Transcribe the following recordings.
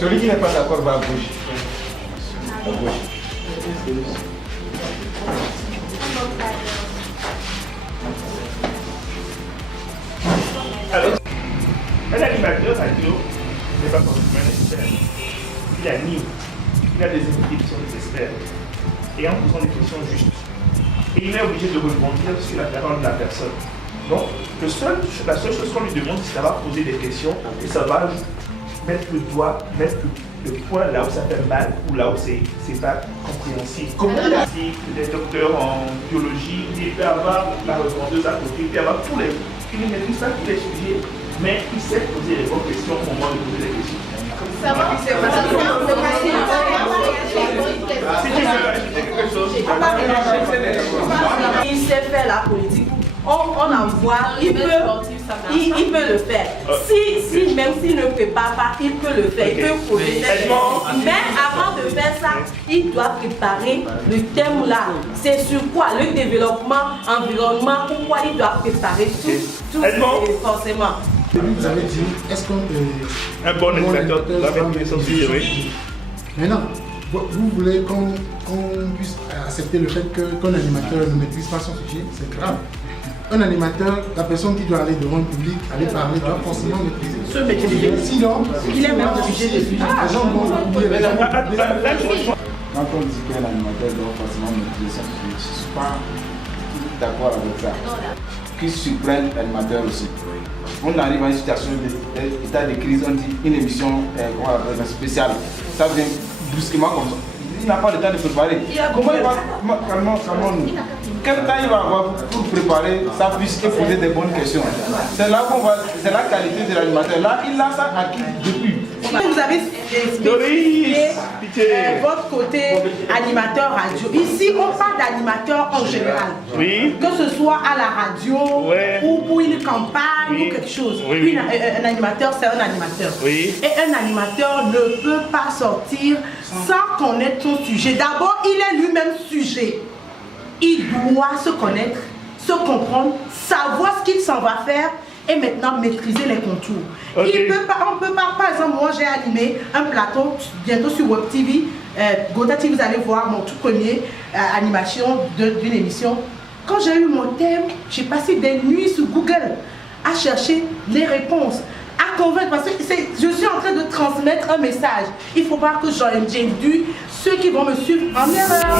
Celui qui n'est pas d'accord va à gauche. À gauche. Alors, un animateur radio n'est pas forcément nécessaire. Il anime, il a des équipes qui sont nécessaires. Et en posant des questions justes. Et il est obligé de rebondir sur la parole de la personne. Donc, la seule chose qu'on lui demande, c'est d'avoir posé des questions et ça va mettre le doigt, mettre le point là où ça fait mal ou là où c'est pas compréhensible. Comme si des docteurs en biologie, il peut avoir la recordeuse à côté, il peut avoir tous les. Il ne maîtrise pas tous les sujets, mais il sait poser les bonnes questions au moment de poser les questions. Ça va, c'est quelque chose. Il sait faire la politique. On en voit, il peut le faire. Si même s'il ne prépare pas, il peut le faire. Il peut poser des questions. Mais avant de faire ça, il doit préparer le thème là. C'est sur quoi? Le développement, environnement, pourquoi il doit préparer tout forcément. Vous avez dit, est-ce qu'on un bon animateur doit mettre son sujet, oui. Maintenant, vous voulez qu'on puisse accepter le fait qu'un animateur ne maîtrise pas son sujet, c'est grave. Un animateur, la personne qui doit aller devant le public, aller parler, doit forcément maîtriser. Sinon, il est même sujet de sujet. Les gens vont oublier. Quand on dit qu'un animateur doit forcément maîtriser son sujet, je ne suis pas d'accord avec ça. Qui surprenne l'animateur aussi. On arrive à une situation d'état de crise, on dit une émission spéciale. Ça vient brusquement comme ça. Il n'a pas le temps de préparer. Comment il va calmons-nous. Quel temps il va avoir pour préparer sa puisse et poser des bonnes questions? C'est là qu'on va, c'est la qualité de l'animateur. Là, il a ça acquis depuis. Vous avez expliqué votre côté animateur radio. Ici, on parle d'animateur en général. Oui. Que ce soit à la radio ou pour une campagne ou quelque chose. Oui. Un animateur, c'est un animateur. Oui. Et un animateur ne peut pas sortir sans connaître son sujet. D'abord, il est lui-même sujet. Il doit se connaître, se comprendre, savoir ce qu'il s'en va faire et maintenant maîtriser les contours. Okay. On peut pas, par exemple, moi j'ai animé un plateau bientôt sur Web TV. Gota TV, vous allez voir mon tout premier animation d'une émission. Quand j'ai eu mon thème, j'ai passé des nuits sur Google à chercher les réponses, à convaincre, parce que je suis en train de transmettre un message. Il ne faut pas que j'induise ceux qui vont me suivre en erreur.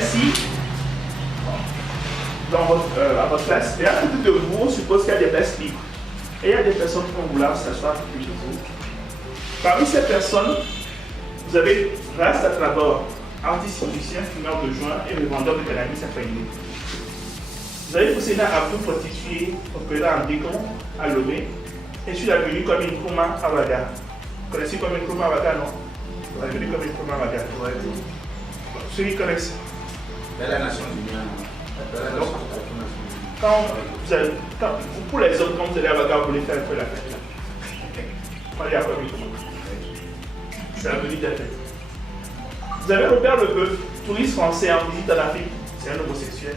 assis à votre place. Et à côté de vous, on suppose qu'il y a des places libres. Et il y a des personnes qui vont vouloir s'asseoir plus de vous. Parmi ces personnes, vous avez Ras Atrabor, artiste musicien, fumeur de joint et revendeur de cannabis à Faïné. Vous avez Poussena Abdou, prostituée, opéra en Décon, à Lomé, et sur l'avenue comme une Kouma à Ouaga. Vous connaissez comme une Kouma à Ouaga, non? L'avenue comme une Kouma à Ouaga. Ceux qui connaissent. La Nation Unie. Pour les autres, quand vous allez à Ouaga, vous voulez faire un peu la fête là. Il y a comme une Kouma. C'est l'avenue de la fête. Vous avez Robert Leboeuf, touriste français en visite en Afrique. C'est un homosexuel.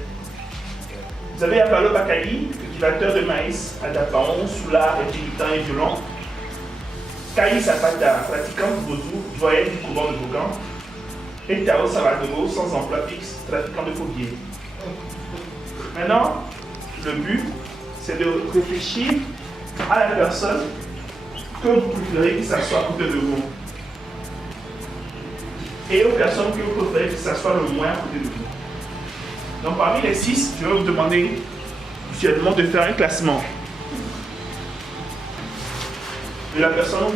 Vous avez Apollo Bakali, cultivateur de maïs à Dapaon, soulard et militant et violent. Kaï Zapata, pratiquant de vaudou, doyen du couvent de Bougan. Et Tao Salvadoro, sans emploi fixe, trafiquant de faux billets. Maintenant, le but, c'est de réfléchir à la personne que vous préférez qui s'assoit à côté de vous. Et aux personnes que vous préférez qui s'assoient le moins à côté de vous. Donc parmi les 6, je vais vous demander mutuellement de faire un classement de la personne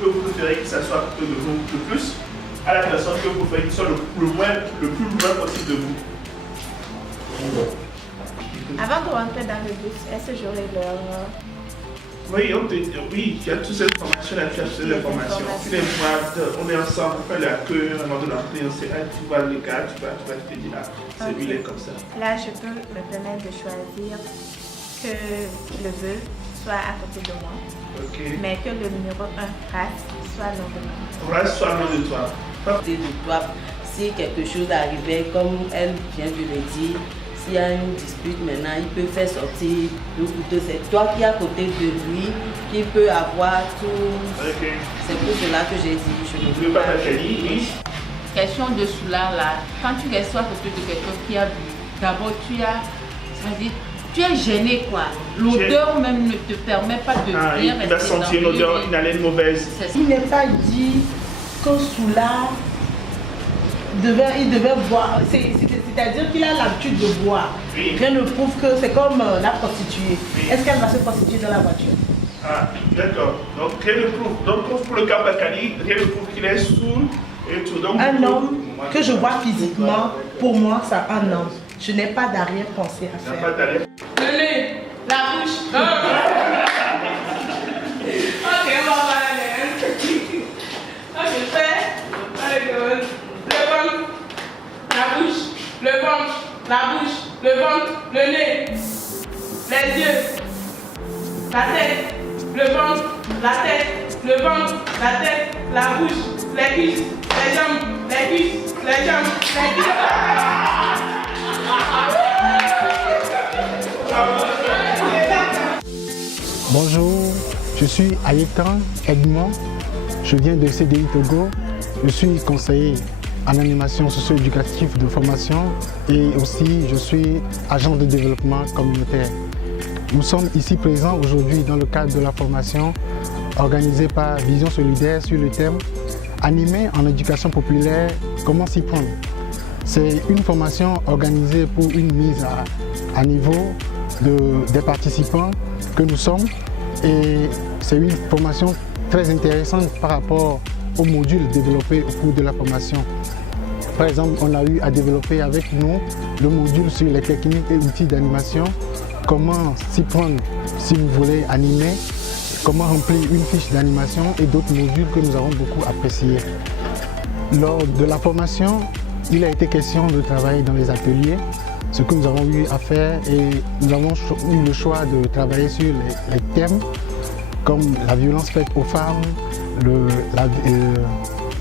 que vous préférez qui s'assoit à côté de vous le plus à la personne que vous préférez qui soit le plus loin possible de vous. Avant de rentrer dans le bus, est-ce que j'aurai leur... Oui, tu as toutes ces informations-là, tu as toutes ces informations. Tu les vois, on est ensemble, on fait la queue, avant de l'entrée, on sait, tu vois le gars, tu vas te dire, c'est lui, il est comme ça. Là, je peux me permettre de choisir que le vœu soit à côté de moi, mais que le numéro 1, Ras, soit loin de moi. Ras soit loin de toi. De toi, si quelque chose arrivait, comme elle vient de le dire, s'il y a une dispute maintenant, il peut faire sortir le couteau. C'est toi qui es à côté de lui, qui peut avoir tout. C'est pour cela que j'ai dit, je ne veux pas. Question de soulard là, quand tu restes à côté de quelqu'un qui a bu, d'abord tu es gêné quoi. L'odeur même ne te permet pas de bien rester. Il va sentir une odeur, une haleine mauvaise. Il n'est pas dit que soulard il devait boire, c'est-à-dire qu'il a l'habitude de boire. Oui. Rien ne prouve que c'est comme la prostituée. Oui. Est-ce qu'elle va se prostituer dans la voiture? Ah, d'accord. Donc rien ne prouve. Donc pour le cas Bakali, rien ne prouve qu'il est saoul et tout. Donc, un homme que je vois physiquement, pour moi, c'est un homme. Je n'ai pas d'arrière-pensée à faire. Pas d'arrière. Le nez, la bouche. Ok, on va aller. Ok, fait. Allez, le ventre, la bouche, le ventre, la bouche, le ventre, le nez, les yeux, la tête, le ventre, la tête, le ventre, la tête, la bouche, les cuisses, les jambes, les cuisses, les jambes, les cuisses. Bonjour, je suis Ayetan Edmond, je viens de CDI Togo, je suis conseiller en animation socio-éducative de formation et aussi je suis agent de développement communautaire. Nous sommes ici présents aujourd'hui dans le cadre de la formation organisée par Vision Solidaire sur le thème Animé en éducation populaire, comment s'y prendre. C'est une formation organisée pour une mise à niveau des participants que nous sommes et c'est une formation très intéressante par rapport aux modules développés au cours de la formation. Par exemple, on a eu à développer avec nous le module sur les techniques et outils d'animation, comment s'y prendre si vous voulez animer, comment remplir une fiche d'animation et d'autres modules que nous avons beaucoup appréciés. Lors de la formation, il a été question de travailler dans les ateliers, ce que nous avons eu à faire et nous avons eu le choix de travailler sur les thèmes comme la violence faite aux femmes,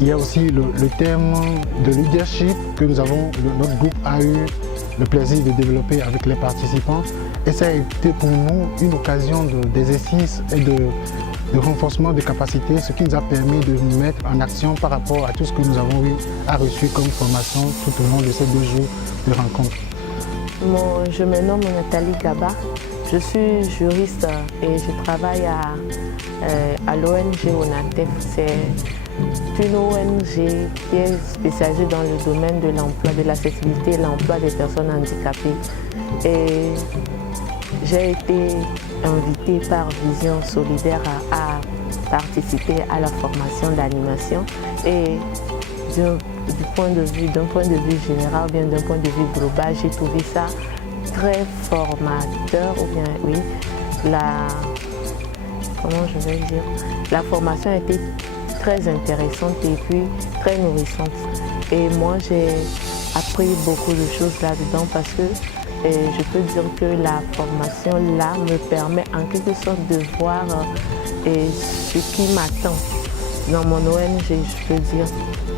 il y a aussi le thème de leadership que notre groupe a eu le plaisir de développer avec les participants. Et ça a été pour nous une occasion d'exercice et de renforcement de capacités, ce qui nous a permis de nous mettre en action par rapport à tout ce que nous avons eu à reçu comme formation tout au long de ces 2 jours de rencontre. Je me nomme Nathalie Gaba. Je suis juriste et je travaille à l'ONG ONATEF. C'est C'est une ONG qui est spécialisée dans le domaine de l'emploi, de l'accessibilité et l'emploi des personnes handicapées. Et j'ai été invitée par Vision Solidaire à participer à la formation d'animation. Et d'un point de vue général, bien d'un point de vue global, j'ai trouvé ça très formateur, ou bien oui, la formation a été très intéressante et puis très nourrissante. Et moi, j'ai appris beaucoup de choses là-dedans parce que je peux dire que la formation là me permet en quelque sorte de voir ce qui m'attend dans mon ONG, je peux dire,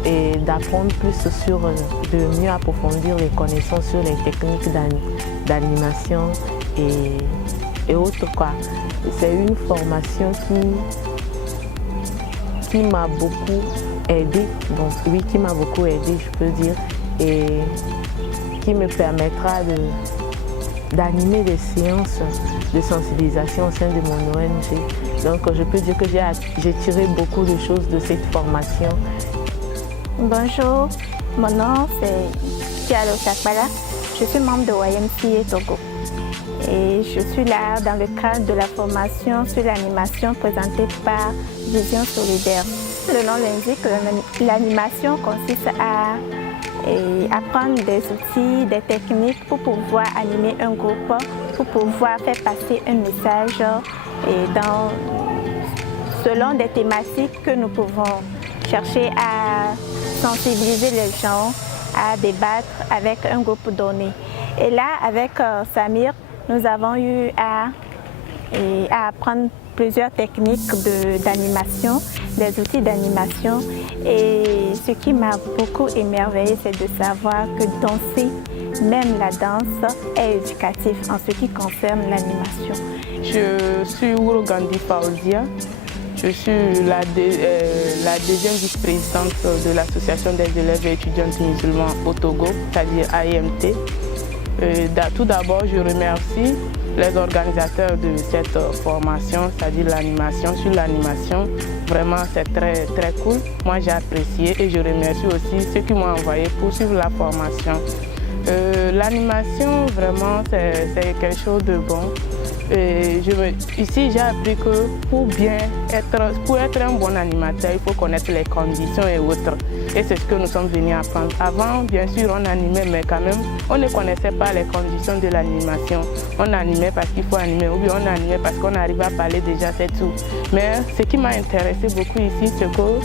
et d'apprendre plus sur, de mieux approfondir les connaissances sur les techniques d'animation et autres, quoi. C'est une formation qui m'a beaucoup aidée, donc oui, qui m'a beaucoup aidée, je peux dire, et qui me permettra d'animer des séances de sensibilisation au sein de mon ONG. Donc je peux dire que j'ai tiré beaucoup de choses de cette formation. Bonjour, mon nom c'est Kialo Sakbala, je suis membre de YMCA Togo. Et je suis là dans le cadre de la formation sur l'animation présentée par Vision Solidaire. Le nom l'indique, l'animation consiste à apprendre des outils, des techniques pour pouvoir animer un groupe, pour pouvoir faire passer un message selon des thématiques que nous pouvons chercher à sensibiliser les gens, à débattre avec un groupe donné. Et là, avec Samir, nous avons eu à apprendre plusieurs techniques d'animation, des outils d'animation. Et ce qui m'a beaucoup émerveillée, c'est de savoir que danser, même la danse, est éducatif en ce qui concerne l'animation. Je suis Ouro Gandhi Faouzia. Je suis la deuxième vice-présidente de l'association des élèves et étudiantes musulmans au Togo, c'est-à-dire AIMT. Tout d'abord, je remercie les organisateurs de cette formation, c'est-à-dire l'animation. Sur l'animation, vraiment c'est très très cool. Moi j'ai apprécié et je remercie aussi ceux qui m'ont envoyé pour suivre la formation. L'animation, vraiment c'est quelque chose de bon. Ici j'ai appris que pour être un bon animateur, il faut connaître les conditions et autres. Et c'est ce que nous sommes venus apprendre. Avant, bien sûr, on animait, mais quand même, on ne connaissait pas les conditions de l'animation. On animait parce qu'il faut animer, ou bien on animait parce qu'on arrive à parler déjà, c'est tout. Mais ce qui m'a intéressé beaucoup ici, c'est que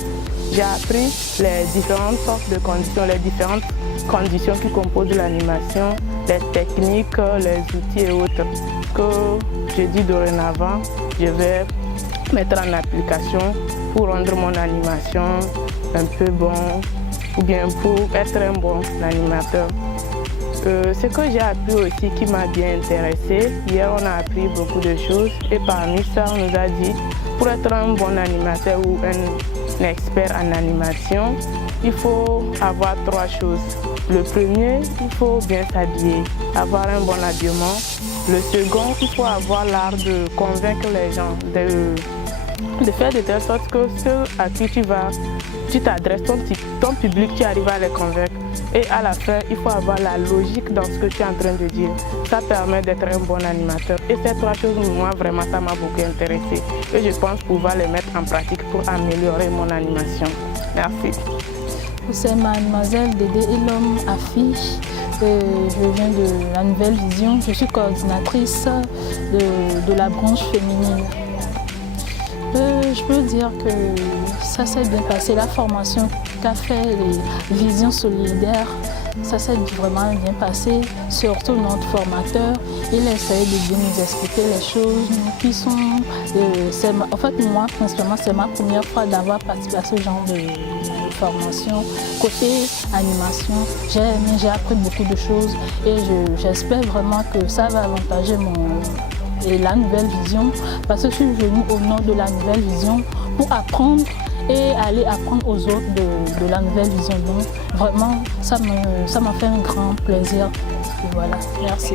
j'ai appris les différentes sortes de conditions, les différentes conditions qui composent l'animation, les techniques, les outils et autres. Que je dis dorénavant, je vais mettre en application pour rendre mon animation un peu bon, ou bien pour être un bon animateur. Ce que j'ai appris aussi qui m'a bien intéressé, hier on a appris beaucoup de choses et parmi ça on nous a dit pour être un bon animateur ou un expert en animation, il faut avoir 3 choses. Le premier, il faut bien s'habiller, avoir un bon habillement. Le second, il faut avoir l'art de convaincre les gens, de faire de telle sorte que ceux à qui tu t'adresses, ton public, tu arrives à les convaincre. Et à la fin, il faut avoir la logique dans ce que tu es en train de dire. Ça permet d'être un bon animateur. Et ces 3 choses, moi, vraiment, ça m'a beaucoup intéressé. Et je pense pouvoir les mettre en pratique pour améliorer mon animation. Merci. C'est mademoiselle Dédé Elom Affiche. Je viens de la Nouvelle Vision. Je suis coordinatrice de la branche féminine. Je peux dire que ça s'est bien passé. La formation qu'a fait les Visions Solidaires, ça s'est vraiment bien passé. Surtout notre formateur, il a essayé de bien nous expliquer les choses. Qui sont, en fait, moi, principalement, c'est ma première fois d'avoir participé à ce genre de formation. Côté animation, j'ai appris beaucoup de choses et j'espère vraiment que ça va avantager la Nouvelle Vision, parce que je suis venue au nom de la Nouvelle Vision pour apprendre et aller apprendre aux autres de la Nouvelle Vision. Donc vraiment, ça m'a fait un grand plaisir. Et voilà, merci.